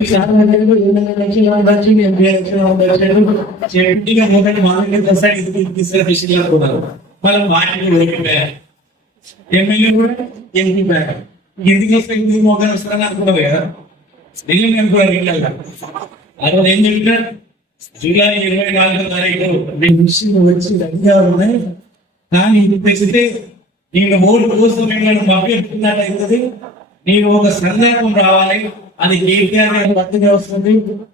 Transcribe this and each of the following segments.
చెట్టుగా మొదటి మామూలుగా దసరా విషయంలో కూడా మనం వాటిని ఓడిపోయారు. ఎమ్మెల్యే కూడా ఎంపిపోయారు. ఇంటికి వస్తే ఇంటికి మొక్కలు వస్తారని అనుకున్నారు కదా, నిజంగా అనుకున్నారు. ఇళ్ళల్లో అక్కడ ఏం చెప్తారు, జూలై 24వ తారీఖు మీ మిషన్ వచ్చి రెడీగా ఉన్నాయి, కానీ ఇది తెచ్చితే నేను ఓటు కోసం మిమ్మల్ని పంపిస్తున్నట్టు నేను ఒక సందర్భం రావాలి, అది కేటీఆర్ గారి బర్త్డే వస్తుంది,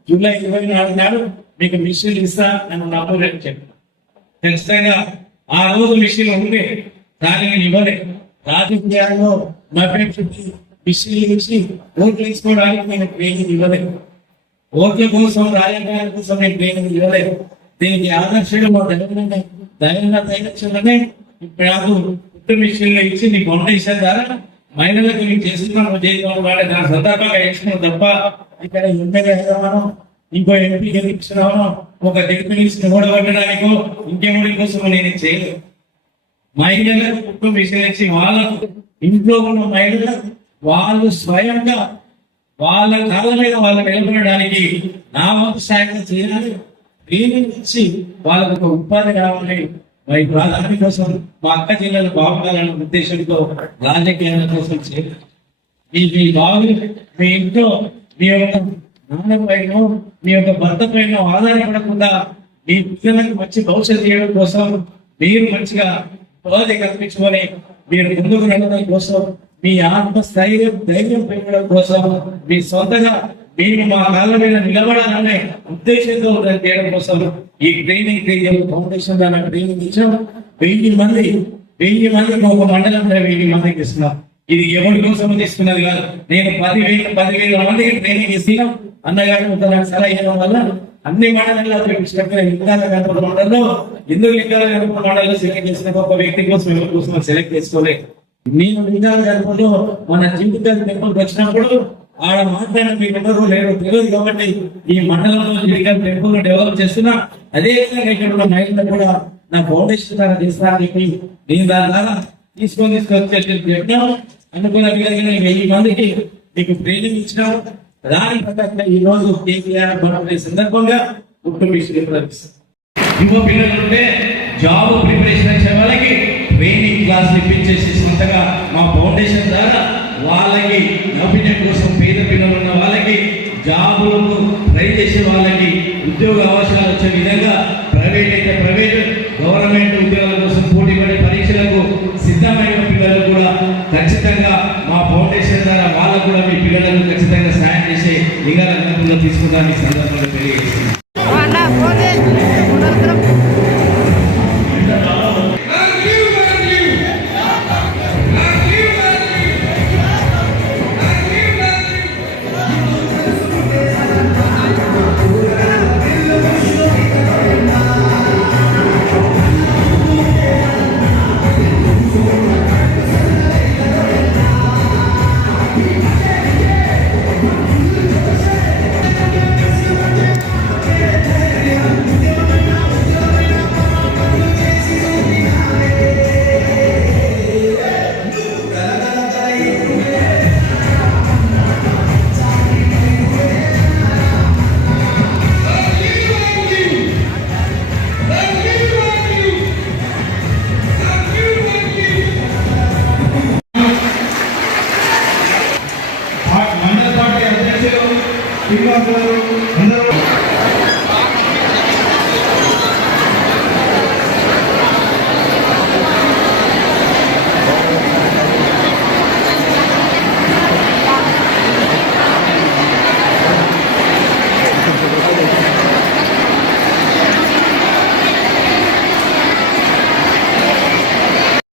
జూలై 24 నాడు మీకు మిషన్ ఇస్తా నన్ను నమ్మలేదు చెప్పి ఖచ్చితంగా ఆ రోజు మిషన్ ఉంటే దాన్ని నేను ఇవ్వలేదు. రాజకీయాల్లో మిషన్ ఇచ్చి ఓట్లు వేసుకోవడానికి నేను ట్రైనింగ్ ఇవ్వలేదు. ఓట్ల కోసం రాజకీయాల కోసం నేను ట్రైనింగ్ ఇవ్వలేదు. దీనికి ఆదర్శంగా మా దైవక్షలోనే ఇప్పుడు నాకు పుట్టు మిషన్లు ఇచ్చి నీకు వంట ఇచ్చిన ద్వారా మహిళలకు నేను చేస్తున్నాను చేయడం వాడే దాని సందర్భంగా వేసుకున్నాం తప్ప ఇక్కడ ఎమ్మెల్యే మనం ఇంకో ఎంపీ గెలిపించినామో ఒక డిప్యూటీని ఓడగొట్టడానికో ఇంకేమో కోసం నేను చేయలేదు. మహిళలకు పుట్టు మిషన్ ఇచ్చి వాళ్ళకు ఇంట్లో ఉన్న మహిళలకు వాళ్ళు స్వయంగా వాళ్ళ కాళ్ళ మీద వాళ్ళు నిలబడడానికి నా వంతు సాయం చేయాలి. ట్రైనింగ్ ఇచ్చి వాళ్ళకు ఒక ఉపాధి కావాలి. మరి దాని కోసం మా అక్క జిల్లాలో బాగుండాలన్న ఉద్దేశంతో రాజకీయాల కోసం చేయాలి. మీ బాబు మీ ఇంట్లో మీ యొక్క నాన్న పైన మీ యొక్క భర్త పైన ఆధారపడకుండా మీ పిల్లలకు మంచి భవిష్యత్తు చేయడం కోసం మీరు మంచిగా ఉపాధి కల్పించుకొని మీరు ముందుకు వెళ్ళడం కోసం మీ ఆత్మస్థైర్యం ధైర్యం పెరగడం కోసం మీ సొంతగా మీరు మా కాళ్ళ మీద నిలబడాలనే ఉద్దేశంతో చేయడం కోసం ఈ ట్రైనింగ్ ఫౌండేషన్ ద్వారా ట్రైనింగ్ ఇచ్చాం. 1000 మందికి ఒక మండలంలో 1000 మందికి ఇస్తున్నాం. ఇది ఎవరి కోసం తీసుకున్నది కాదు. నేను 10,000 మందికి ట్రైనింగ్ ఇస్తున్నాం. అన్నగారు నాకు సలహా ఇవ్వడం వల్ల అన్ని మండలంలో మండలంలో ఎందుకు లింగాల మండలంలో సెలెక్ట్ చేసిన ఒక వ్యక్తి కోసం ఎవరి కోసం సెలెక్ట్ చేసుకోలేదు. నేను లింగాల గర్భంలో మన జింపుగారి టెంపుల్కి వచ్చినప్పుడు ఆడ మాట్లాడిన మీకు ఎవరు లేరు తెలియదు కాబట్టి ఈ మండలంలో లింగాల టెంపుల్ డెవలప్ చేస్తున్నా. అదే విధంగా ఇక్కడ ఉన్న మహిళలు కూడా నా ఫౌండేషన్ ద్వారా చేస్తానని చెప్పి నేను దాని ద్వారా తీసుకొని చెప్పాను. అనుకున్న విధంగా 1000 మందికి మీకు ట్రైనింగ్ ఇచ్చినాం. దాని ప్రకారంగా ఈ రోజు కేసీఆర్ బర్త్డే సందర్భంగా యువ పిల్లలు ఉంటే జాబ్ ప్రిపరేషన్ వచ్చే వాళ్ళకి ట్రైనింగ్ క్లాసులు ఇప్పించేసి సొంతగా మా ఫౌండేషన్ ద్వారా వాళ్ళకి నవీనం కోసం పేద పిల్లలు ఉన్న వాళ్ళకి జాబులకు ట్రై చేసే వాళ్ళకి ఉద్యోగ అవకాశాలు వచ్చే విధంగా ప్రైవేట్ అయితే ప్రైవేట్ గవర్నమెంట్ ఉద్యోగాల కోసం పోటీ పడే పరీక్షలకు సిద్ధమైన పిల్లలు కూడా ఖచ్చితంగా మా ఫౌండేషన్ ద్వారా వాళ్ళకు కూడా మీ పిల్లలకు ఖచ్చితంగా సాయం చేసి లింగాల గణపంలో తీసుకుంటానికి సందర్భంగా తెలియజేస్తున్నాం. శ్రీనివాస్ గారు